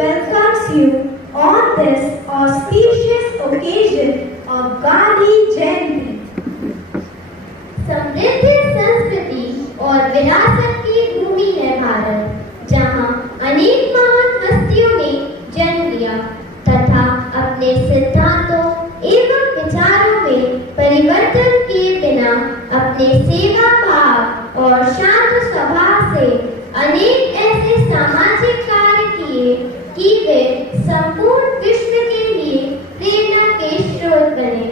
welcomes you on this auspicious occasion of Gandhi Jayanti. समृद्ध संस्कृति और विरासत की भूमि है भारत, जहां अनेक महान हस्तियों ने जन्म लिया तथा अपने सिद्धांतों एवं विचारों में परिवर्तन किए बिना अपने सेवा भाव और शांत स्वभाव से अनेक ऐसे सामाजिक कार्य किए कि वे संपूर्ण विश्व के लिए प्रेरणा के स्रोत बने।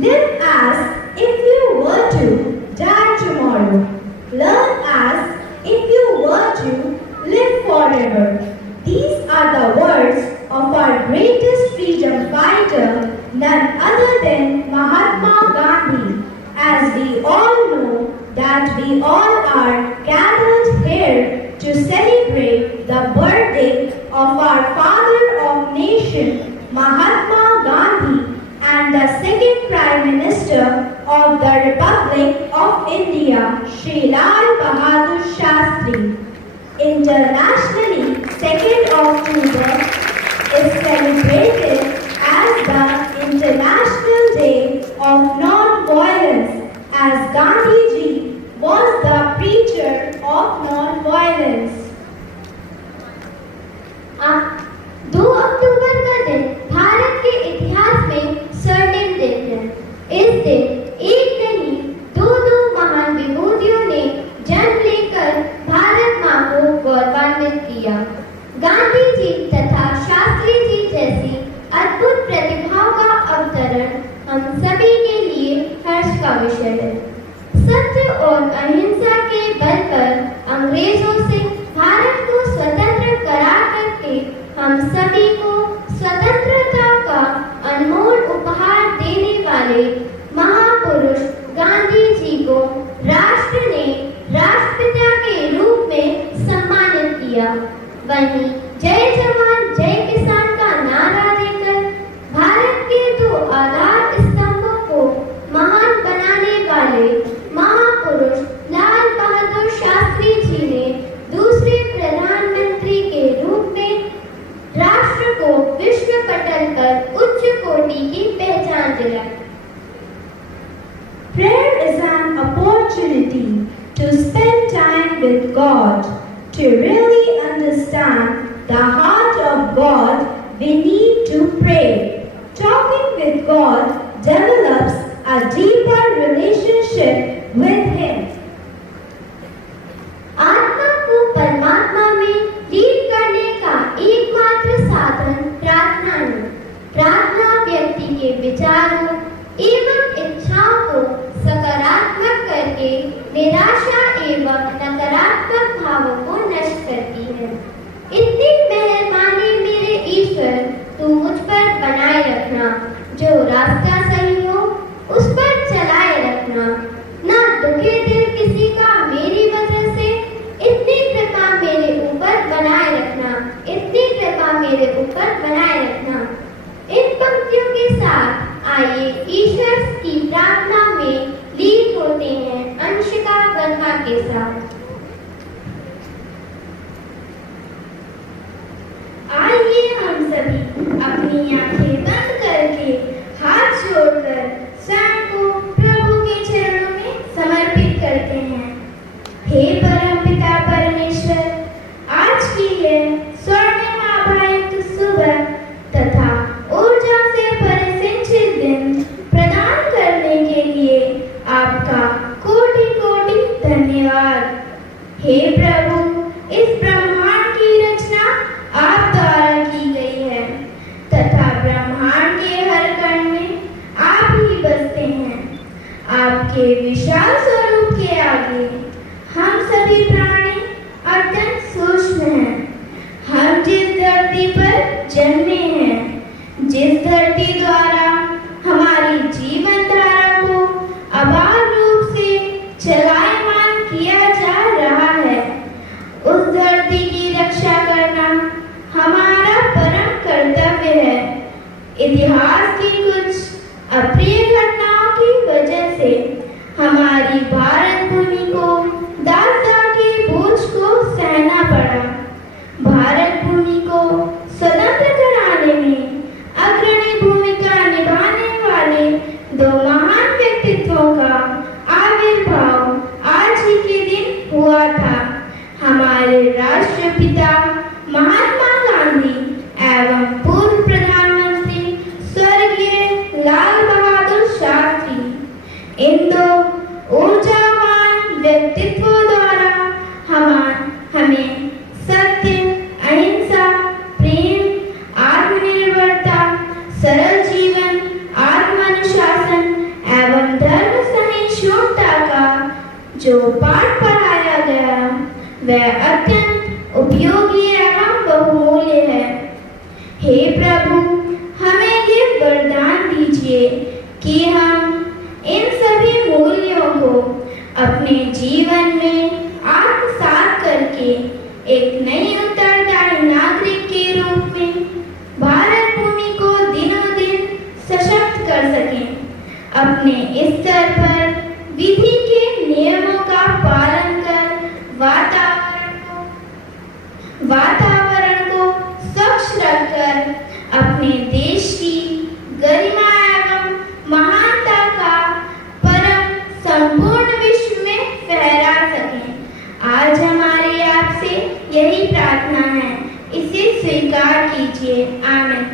Live as if you were to die tomorrow. Learn as if you were to live forever. These are the words of our greatest freedom fighter, none other than Mahatma Gandhi. As we all know that we all are gathered here to celebrate the birthday of our father of nation, Mahatma Gandhi, and the second Prime Minister of the Republic of India, Shri Lal Bahadur Shastri. Internationally, 2nd October is celebrated as the International Day of Non-Violence, as Gandhi ji was the preacher of non-violence. 2 अक्टूबर का दिन भारत के इतिहास में स्वर्णिम दिन है। इस दिन एक नहीं दो महान विभूतियों ने जन्म लेकर भारत मां को गौरवान्वित किया। गांधी जी तथा शास्त्री जी जैसी अद्भुत प्रतिभाओं का अवतरण हम सभी के लिए हर्ष का विषय है। सत्य और अहिंसा के बल पर अंग्रेजों से भारत को स्वतंत्र करा करके हम सभी को स्वतंत्रता का अनमोल उपहार देने वाले महापुरुष गांधी जी को राष्ट्र ने राष्ट्रपिता के रूप में सम्मानित किया। वहीं जय जवान जय किसान का नारा देकर भारत के 2 आधार स्तंभों को महान बनाने वाले महापुरुष लाल बहादुर शास्त्री जी ने दूसरे प्रधानमंत्री के रूप में राष्ट्र को विश्व पटल पर उच्च कोटि की पहचान दिलाई। Prayer is an opportunity to spend time with God, to really understand the heart of God. We need to pray. Talking with God develops a deeper relationship with Him. आत्मा को परमात्मा में लीन करने का एकमात्र साधन प्रार्थना है। प्रार्थना व्यक्ति के विचारों एवं इच्छाओं को सकारात्मक करके निराशा एवं नकारात्मक भावों को नष्ट करती है। इतनी मेहरबानी मेरे ईश्वर तू मुझ पर बनाए रखना, जो रास्ता सही हो उस पर चलाए रखना, ना दुखे दिल किसी का मेरी वजह से, इतनी कृपा मेरे ऊपर बनाए रखना, इतनी कृपा मेरे ऊपर बनाए रखना। इन पंक्तियों के साथ आइए ईश्वर की प्रार्थना में लीन होते हैं अंशिका वर्मा के साथ। आइए हम सभी अपनी आंखें बंद करके हाथ जोड़कर स्वयं को प्रभु के चरणों में समर्पित करते हैं। हे परमपिता परमेश्वर, आज की यह स्वर्णिम आभायुक्त सुबह तथा ऊर्जा से परिसिंचित दिन प्रदान करने के लिए आपका कोटि कोटि धन्यवाद। हे प्रभु, इस ब्रह्मांड की रचना आप द्वारा की गई है तथा ब्रह्मांड के हर कण में आप ही बसते हैं। आपके विशाल स्वरूप के आगे हम सभी प्राणी अत्यंत सूक्ष्म हैं। हम जिस धरती पर जन्मे हैं, जिस धरती द्वारा हमारी जीवन धारा को अबाध रूप से चलायमान किया जा रहा है, उस धरती की रक्षा करना हमारा परम कर्तव्य है। इतिहास की कुछ अप्रिय घटनाओं की वजह से हमारी भारत भूमि को दासता के बोझ को सहना पड़ा। भारत हमारे राष्ट्रपिता महात्मा गांधी एवं पूर्व प्रधानमंत्री स्वर्गीय लाल बहादुर शास्त्री इन दो ऊर्जावान व्यक्तित्वों द्वारा हमें सत्य, अहिंसा, प्रेम, आत्मनिर्भरता, सरल जीवन, आत्मानुशासन एवं धर्म सहिष्णुता का जो पाठ पढ़ाया गया वह अत्यंत उपयोगी एवं बहुमूल्य है। हे प्रभु, हमें ये वरदान दीजिए कि हम इन सभी मूल्यों को अपने जीवन में आत्मसात करके एक नई उत्तरदायी नागरिक के रूप में भारत भूमि को दिनों दिन सशक्त कर सकें। अपने स्तर पर विधि के नियमों का पालन कर वातावरण को स्वच्छ रखकर अपने देश की गरिमा एवं महानता का परम संपूर्ण विश्व में फहरा सकें। आज हमारी आपसे यही प्रार्थना है, इसे स्वीकार कीजिए। आमीन।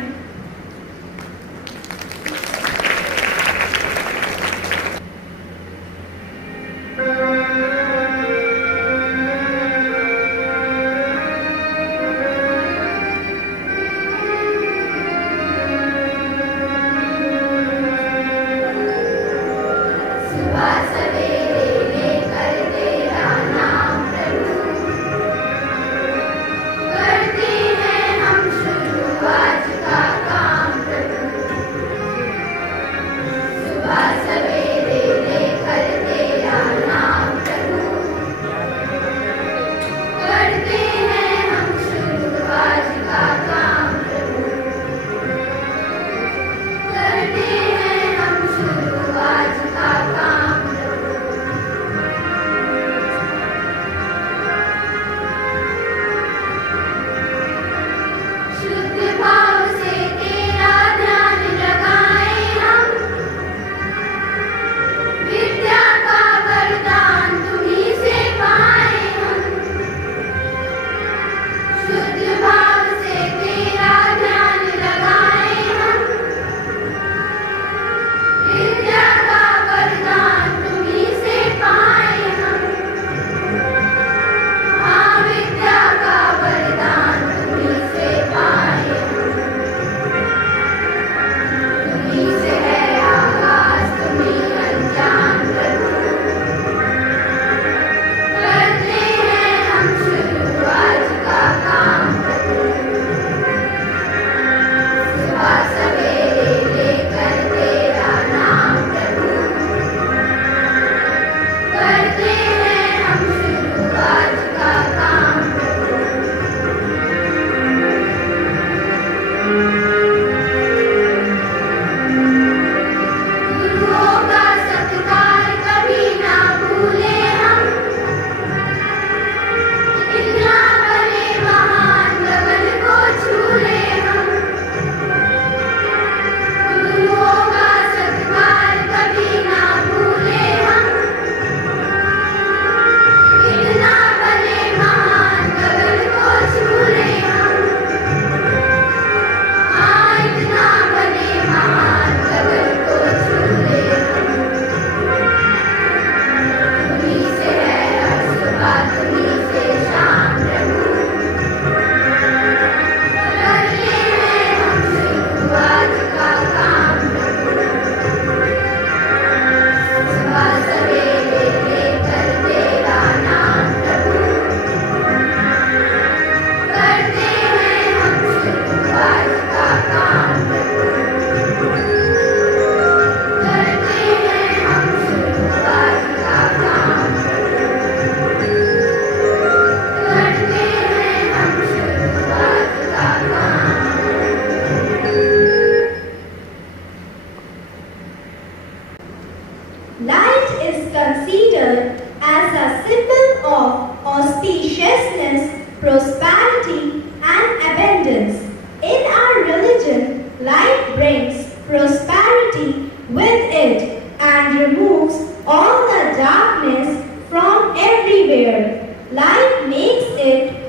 prosperity, and abundance. In our religion, light brings prosperity with it and removes all the darkness from everywhere. Light makes it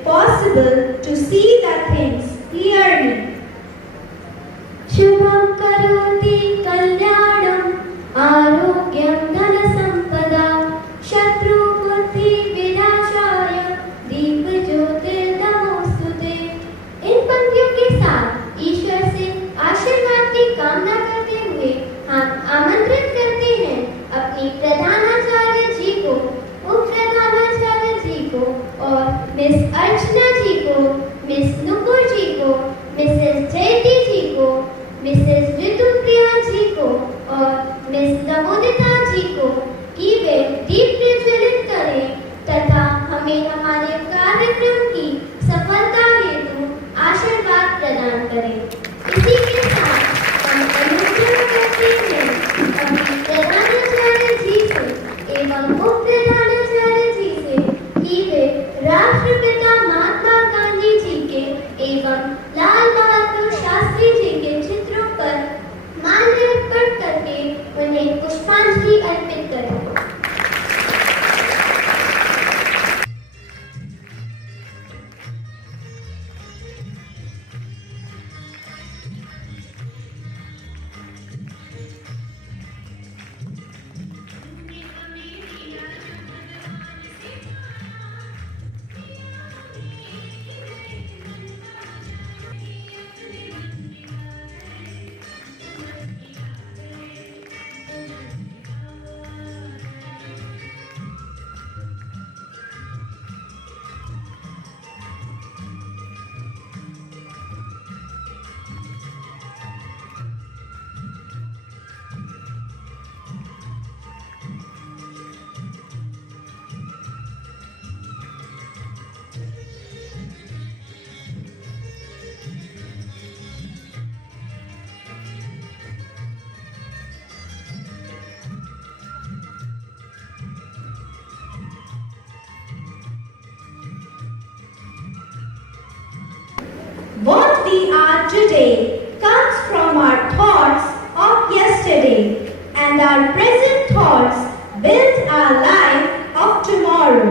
What we are today comes from our thoughts of yesterday, and our present thoughts build our life of tomorrow.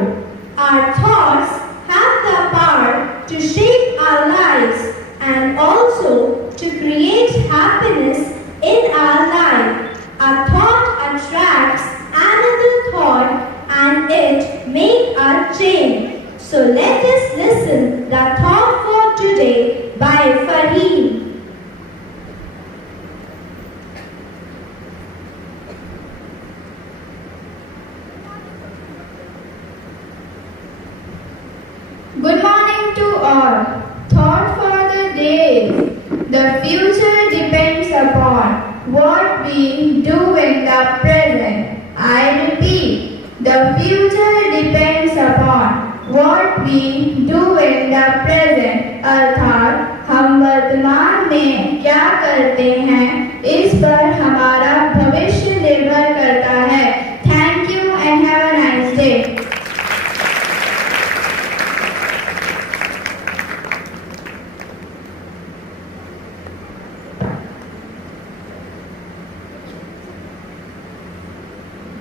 Our thoughts have the power to shape our lives and also to create happiness in our life. A thought attracts another thought and it makes a change. So let us listen the thought for today by Fareed. Good morning to all. Thought for the day. The future depends upon what we do in the present. I repeat, the future depends upon what we do in the present. अर्थात हम वर्तमान में क्या करते हैं इस पर हमारा भविष्य निर्भर करता है. Thank you and have a nice day.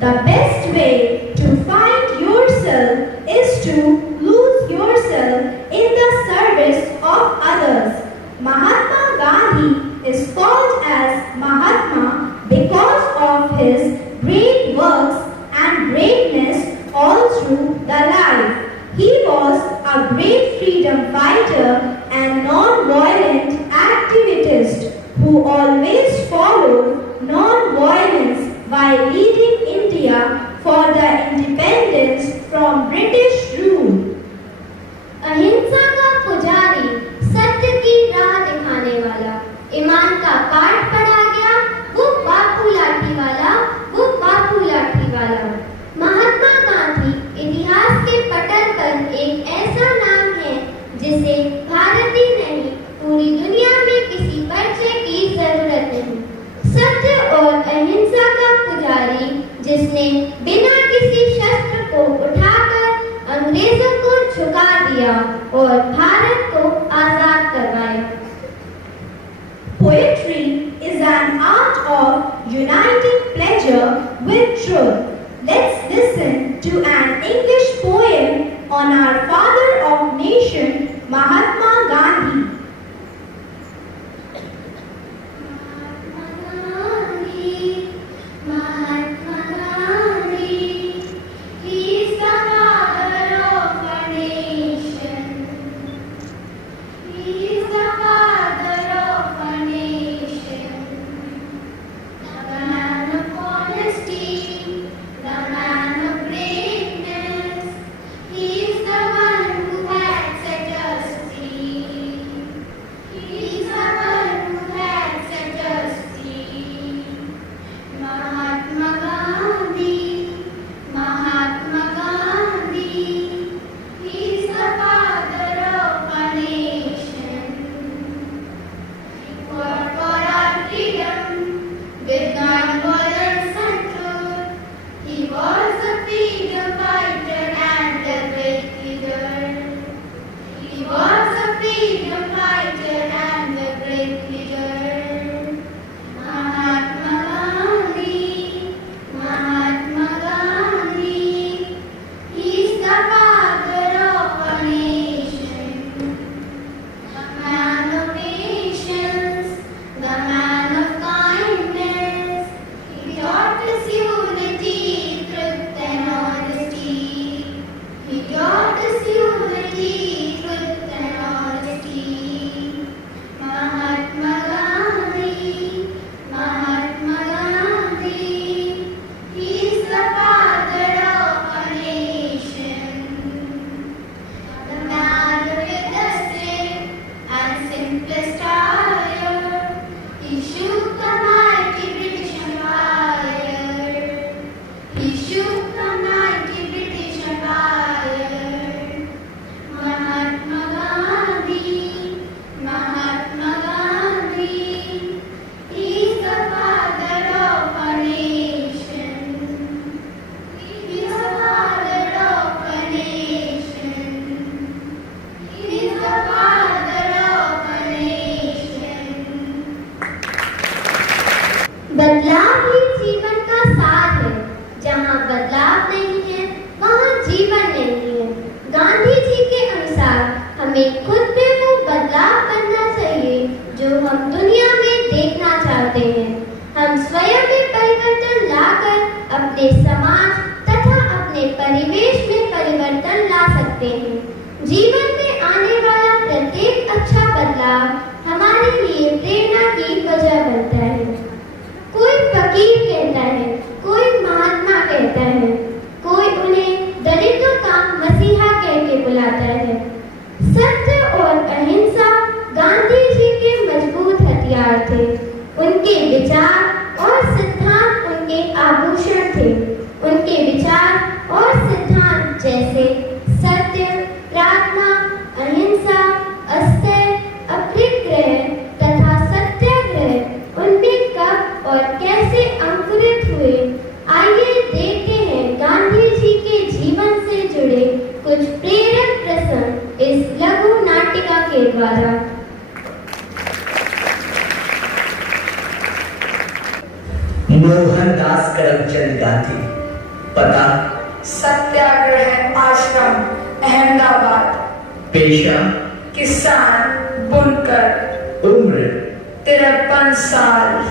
The best way to find yourself is to lose yourself in the service of others. Mahatma Gandhi is called as Mahatma because of his great works and greatness all through the life. He was a great freedom fighter and non-violent activist who always followed non-violence while leading India for the independence from British rule. अहिंसा का पुजारी, सत्य की राह दिखाने वाला, ईमान का पाठ पढ़ा गया, वो बापू लाठी वाला. महात्मा गांधी इतिहास के पटल पर एक ऐसा नाम है जिसे भारत ही नहीं पूरी दुनिया में किसी परिचय की जरूरत नहीं. सत्य और अहिंसा का पुजारी जिसने बिना किसी शस्त्र को उठाकर अंग्रेजों को झुका दिया और भारत को आजाद करवाया. Poetry is an art of uniting pleasure with truth. Let's listen to an English poem on our father of nation, Mahatma Gandhi. सकते हैं। जीवन में आने वाला प्रत्येक अच्छा बदलाव हमारे लिए प्रेरणा की वजह बनता है। कोई फकीर कहता है, कोई महात्मा कहता है, कोई उन्हें दलितों का मसीहा कह के बुलाता है। सत्य और अहिंसा गांधी जी के मजबूत हथियार थे। उनके विचार और सिद्धांत उनके आभूषण थे। उनके विचार और सिद्धांत जैसे सत्य, प्रार्थना, अहिंसा, अस्तेय, अपरिग्रह तथा सत्याग्रह उनमें कब और कैसे अंकुरित हुए, आइए देखते हैं गांधी जी के जीवन से जुड़े कुछ प्रेरक प्रसंग इस लघु नाटिका के द्वारा। मोहनदास करमचंद गांधी। पता सत्याग्रह आश्रम, अहमदाबाद। पेशा किसान, बुनकर। उम्र 53 साल।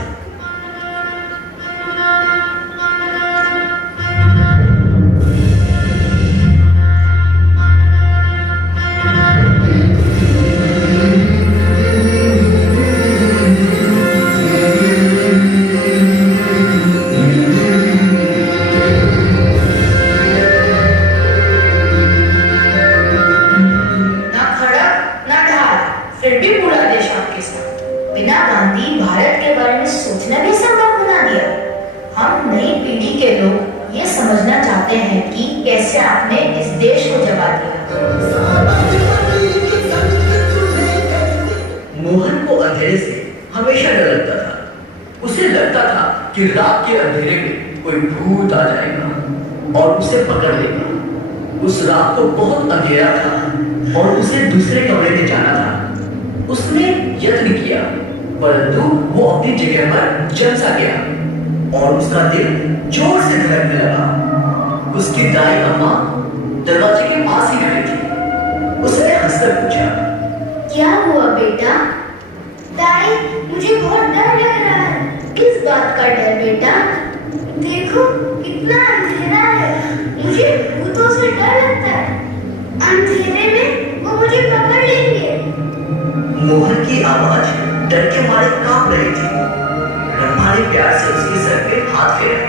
फिर भी पूरा देश आपके साथ। बिना गांधी भारत के बारे में सोचना भी संभव बना दिया। हम नई पीढ़ी के लोग ये समझना चाहते हैं कि कैसे आपने इस देश को जगा दिया। मोहन को अंधेरे से हमेशा डर लगता था। उसे लगता था कि रात के अंधेरे में कोई भूत आ जाएगा और उसे पकड़ लेगा। उस रात को बहुत अंधेरा था और उसे दूसरे कमरे में जाना था। उसने यत्न किया, परंतु वो अपनी जगह पर जम सा गया और उसका दिल जोर से धड़कने लगा। उसकी दाई अम्मा दरवाजे के पास ही खड़ी थी। उसने हंसकर पूछा, क्या हुआ बेटा? दाई, मुझे बहुत डर लग रहा है। किस बात का डर बेटा? देखो कितना अंधेरा है, मुझे भूतों से डर लगता है। अंधेरे में वो मुझे पकड़ लेंगे। मोहन की आवाज डर के मारे कांप रही थी। रम्भा ने प्यार से उसके सर पे हाथ फेरा।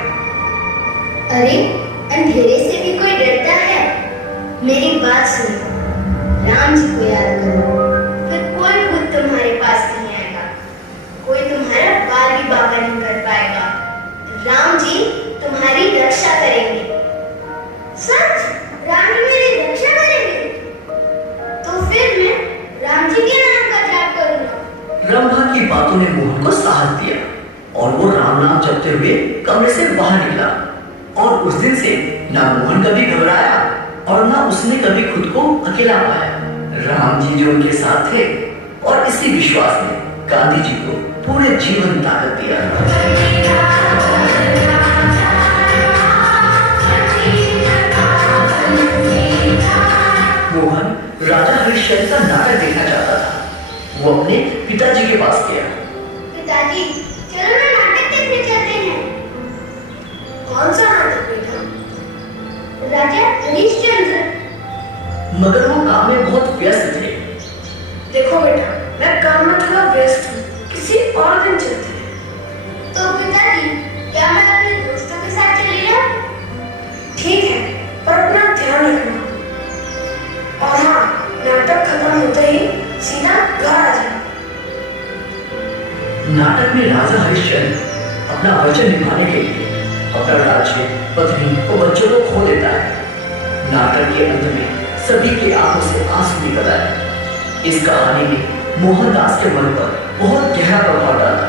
अरे, अंधेरे से भी कोई डरता है? मेरी बात सुनो, राम जी को याद करो, फिर कोई भूत तुम्हारे पास नहीं आएगा, कोई तुम्हारा बाल भी बाबा नहीं कर पाएगा। राम जी तुम्हारी रक्षा करेंगे। सच? राम जी मेरी रक्षा करेंगे? तो फिर मैं राम जी के नाम का जाप करूंगा। रंभा की बातों ने मोहन को साहस दिया और वो राम नाम जपते हुए कमरे से बाहर निकला। और उस दिन से ना मोहन कभी घबराया और ना उसने कभी खुद को अकेला पाया। राम जी जो उनके साथ थे और इसी विश्वास ने गांधी जी को पूरे जीवन ताकत दिया। मोहन राजा हरिश्चंद्र का नाटक देखना चाहता था। वो अपने पिताजी के पास गया। पिताजी, चलो ना नाटक देखने चलते हैं। कौन सा नाटक बेटा? राजा हरिश्चंद्र। मगर वो काम में बहुत व्यस्त थे। देखो बेटा, मैं काम में थोड़ा व्यस्त हूँ, किसी और दिन चलते हैं। तो पिताजी, क्या मैं अपने दोस्तों के साथ चली जाऊं? ठीक है, पर अपना ध्यान रखना। और हाँ, नाटक खत्म होते ही सीधा घर आ जाना। नाटक में राजा हरिश्चंद्र अपना वचन निभाने के लिए अपना राज्य, पत्नी और बच्चों को खो देता है। नाटक के अंत में सभी की आंखों से आंसू निकल आए। इस कहानी ने मोहनदास के मन पर बहुत गहरा प्रभाव डाला।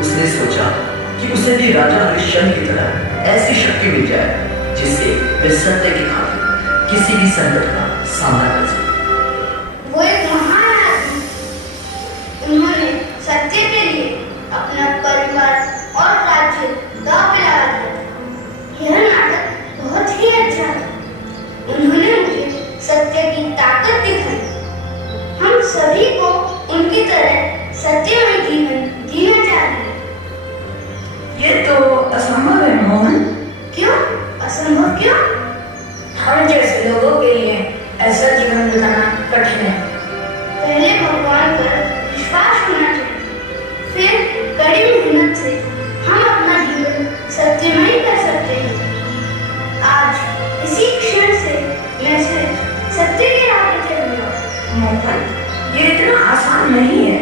उसने सोचा कि उसे भी राजा हरिश्चंद्र की तरह ऐसी शक्ति मिल जाए जिससे वे सत्य की खातिर किसी भी संकट का सामना कर सके। वो एक महान आदमी, उन्होंने सत्य के लिए अपना परिवार और राज्य दांव पे लगा दिया था। यह नाटक बहुत ही अच्छा है। उन्होंने मुझे सत्य की ताकत दिखाई। हम सभी को उनकी तरह सत्यमय जीवन जीना चाहिए। ये तो असंभव है मोहन। क्यों असंभव? क्यों? हम जैसे लोगों के लिए ऐसा जीवन बिताना कठिन है। पहले भगवान पर विश्वास होना चाहिए, फिर कड़ी मेहनत से हम अपना जीवन सत्यमय कर सकते हैं। आज इसी क्षण से मैं सिर्फ सत्य के राह पर चलूंगा। मोहन, ये इतना आसान नहीं है।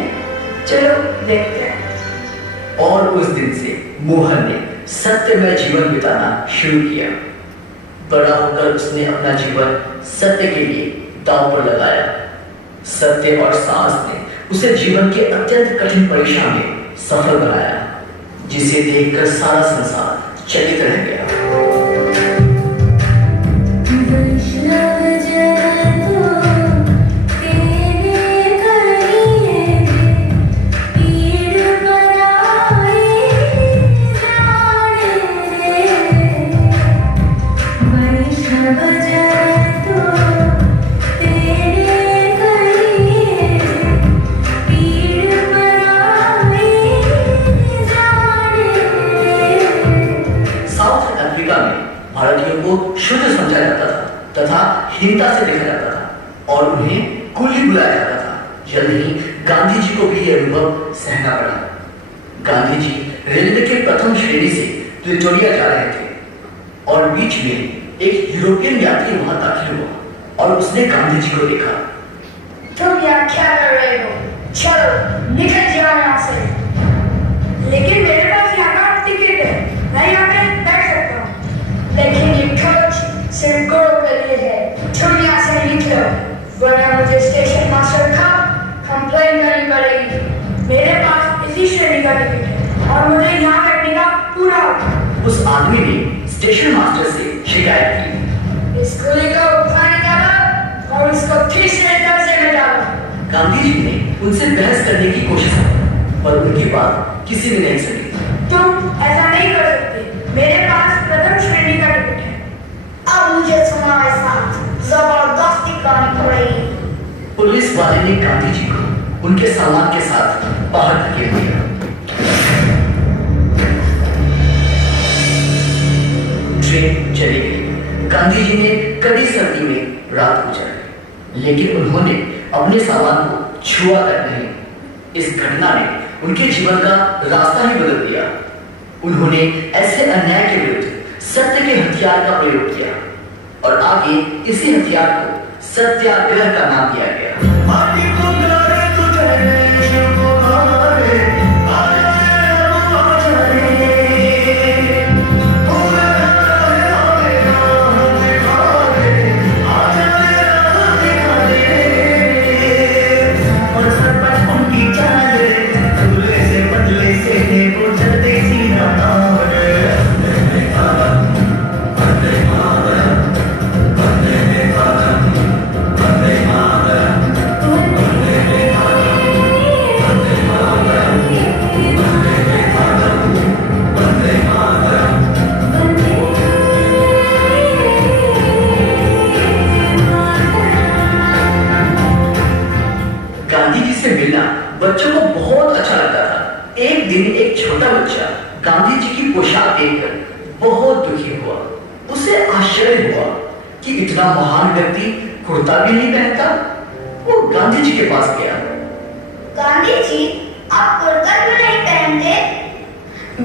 चलो देखते हैं। और उस दिन से मोहन ने सत्यमय जीवन बिताना शुरू किया। बड़ा होकर उसने अपना जीवन सत्य के लिए दांव पर लगाया। सत्य और साहस ने उसे जीवन के अत्यंत कठिन परीक्षा में सफल बनाया, जिसे देखकर सारा संसार चकित रह गया। भारतीयों को शुद्ध समझा जाता था तथा हीनता से देखा जाता था और उन्हें कुली बुलाया जाता था। जल्द ही गांधी जी को भी यह अनुभव सहना पड़ा। गांधी जी रेलवे के प्रथम श्रेणी से प्रिटोरिया जा रहे थे और बीच में एक यूरोपियन यात्री वहां दाखिल हुआ और उसने गांधी जी को देखा। तुम यहाँ क्या कर रहे हो? चलो निकल जाओ यहाँ से। लेकिन मेरे पास यहाँ का टिकट है, मैं यहाँ पे बैठ सकता हूँ। लेकिन ये कोच सिर्फ गोरों के लिए है। तुम यहाँ से निकलो, वरना मुझे स्टेशन मास्टर का कंप्लेन करनी पड़ेगी। मेरे पास इसी श्रेणी का टिकट है और मुझे यहाँ बैठने का पूरा हक। उस आदमी ने स्टेशन मास्टर से शिकायत की। इस कुली को उठा निकालो और इसको तीसरे दर्जे में डालो। गांधी जी ने उनसे बहस करने की कोशिश की, पर उनकी बात किसी ने नहीं सुनी। तुम ऐसा नहीं कर सकते, मेरे पास प्रथम श्रेणी का टिकट है। अब मुझे तुम्हारे साथ जबरदस्ती करनी पड़ेगी। पुलिस वाले ने गांधी जी को उनके सामान के साथ बाहर धकेल दिया। ट्रेन चली गई। गांधी जी ने कड़ी सर्दी में रात गुजारी, लेकिन उन्होंने अपने सामान को छुआ तक नहीं। इस घटना ने उनके जीवन का रास्ता ही बदल दिया। उन्होंने ऐसे अन्याय के विरुद्ध सत्य के हथियार का प्रयोग किया और आगे इसी हथियार को सत्याग्रह का नाम दिया गया। बच्चों को बहुत अच्छा लगता था। एक दिन एक छोटा बच्चा गांधी जी की पोशाक देखकर बहुत दुखी हुआ। उसे आश्चर्य हुआ कि इतना महान व्यक्ति कुर्ता भी नहीं पहनता। वो गांधी जी के पास गया। गांधी जी, आप कुर्ता क्यों नहीं पहनते?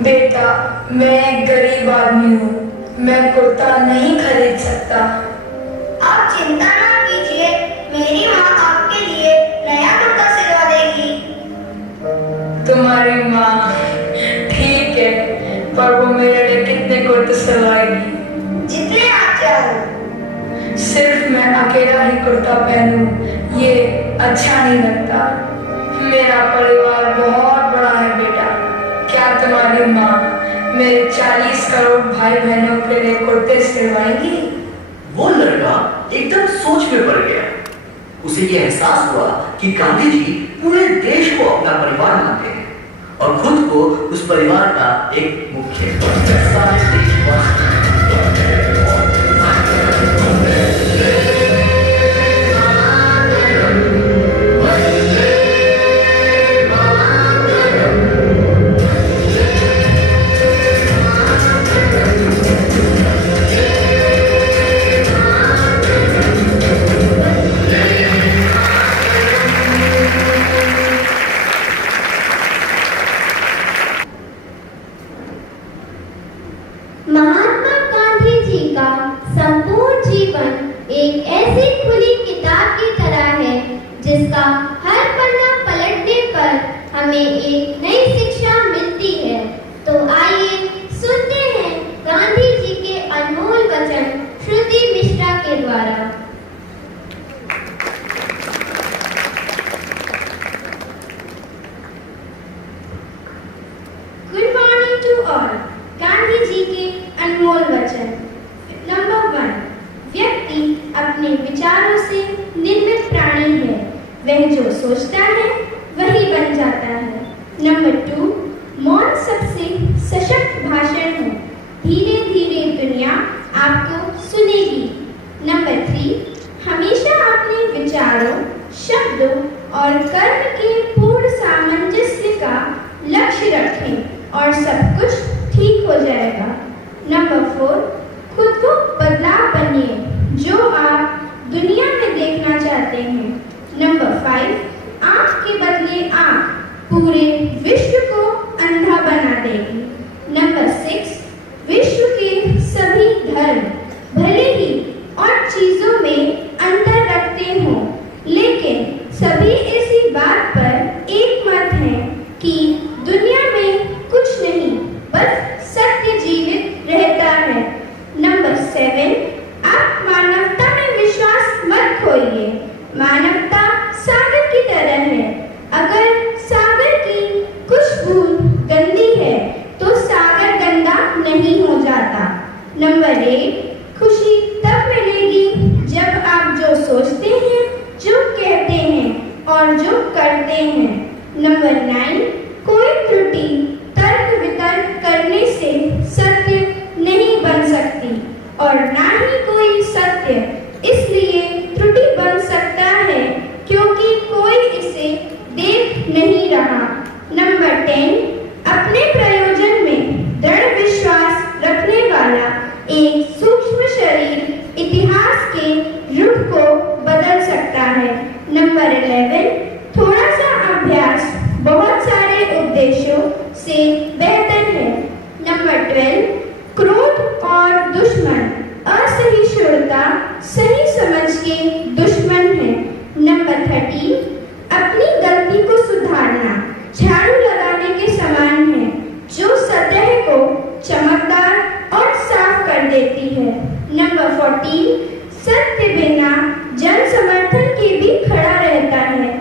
बेटा, मैं गरीब आदमी हूँ, मैं कुर्ता नहीं खरीद सकता। आप चिंता ना कीजिए, मेरी माँ आपके लिए नया कुर्ता सिलवा देगी। तुम्हारी माँ ठीक है, पर वो मेरे लिए कितने कुर्ते सिलवाएगी? जितने आप चाहो। सिर्फ मैं अकेला ही कुर्ता पहनूं, ये अच्छा नहीं लगता। मेरा परिवार बहुत बड़ा है बेटा। क्या तुम्हारी माँ मेरे 40 करोड़ भाई बहनों के लिए कुर्ते सिलवाएगी? वो लड़का एकदम सोच में पड़ गया। उसे यह एहसास हुआ कि गांधी जी पूरे देश को अपना परिवार मानते हैं और खुद को उस परिवार का एक मुख्य सारे देशवासी हर पन्ना पलटने पर हमें एक नई शिक्षा मिलती है। तो आइए सुनते हैं गांधी जी के अनमोल वचन श्रुति मिश्रा के द्वारा। Good morning to all. Gandhi ji के अनमोल वचन। नंबर 1, व्यक्ति अपने विचारों से निर्मित प्राणी है। वह जो सोचता है वही बन जाता है। नंबर 2, मौन सबसे सशक्त भाषण है। धीरे धीरे दुनिया आपको सुनेगी। नंबर 3, हमेशा अपने विचारों, शब्दों और कर्म के पूर्ण सामंजस्य का लक्ष्य रखें और सब कुछ ठीक हो जाएगा। नंबर 4, खुद को बदलाव बनिए जो आप दुनिया में देखना चाहते हैं। नंबर 5, आँख के बदले आँख पूरे विश्व को अंधा बना देगी। नंबर 6, विश्व के सभी धर्म भले ही और चीजों में अंतर रखते हों, लेकिन सभी इसी बात पर एक मत है कि दुनिया में कुछ नहीं, बस सत्य जीवित रहता है। नंबर 7, आप मानवता में विश्वास मत खोइए। मानवता सागर की तरह है। अगर सागर की कुछ बूंद गंदी है तो सागर गंदा नहीं हो जाता। नंबर 8, खुशी तब मिलेगी जब आप जो सोचते हैं, जो कहते हैं और जो करते हैं। नंबर 9, कोई त्रुटि तर्क वितर्क करने से सत्य नहीं बन सकती और ना ही कोई सत्य इसलिए त्रुटि बन सकता है क्योंकि कोई इसे देख नहीं रहा। नंबर 10, अपने प्रयोजन में दृढ़ विश्वास रखने वाला एक सूक्ष्म शरीर इतिहास के रुख को बदल सकता है। नंबर 11, थोड़ा सा अभ्यास बहुत सारे उद्देश्यों से बेहतर है। नंबर 12, क्रोध और दुश्मन असहिष्णुता सही समझ के दुश्मन है। नंबर 13, अपनी गलती को सुधारना झाड़ू लगाने के समान है जो सतह को चमकदार और साफ कर देती है। नंबर 14, सत्य बिना जन समर्थन के भी खड़ा रहता है।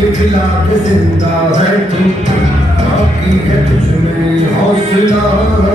दिखला के जिंदा है तू, बाकी है तुझ में हौसला।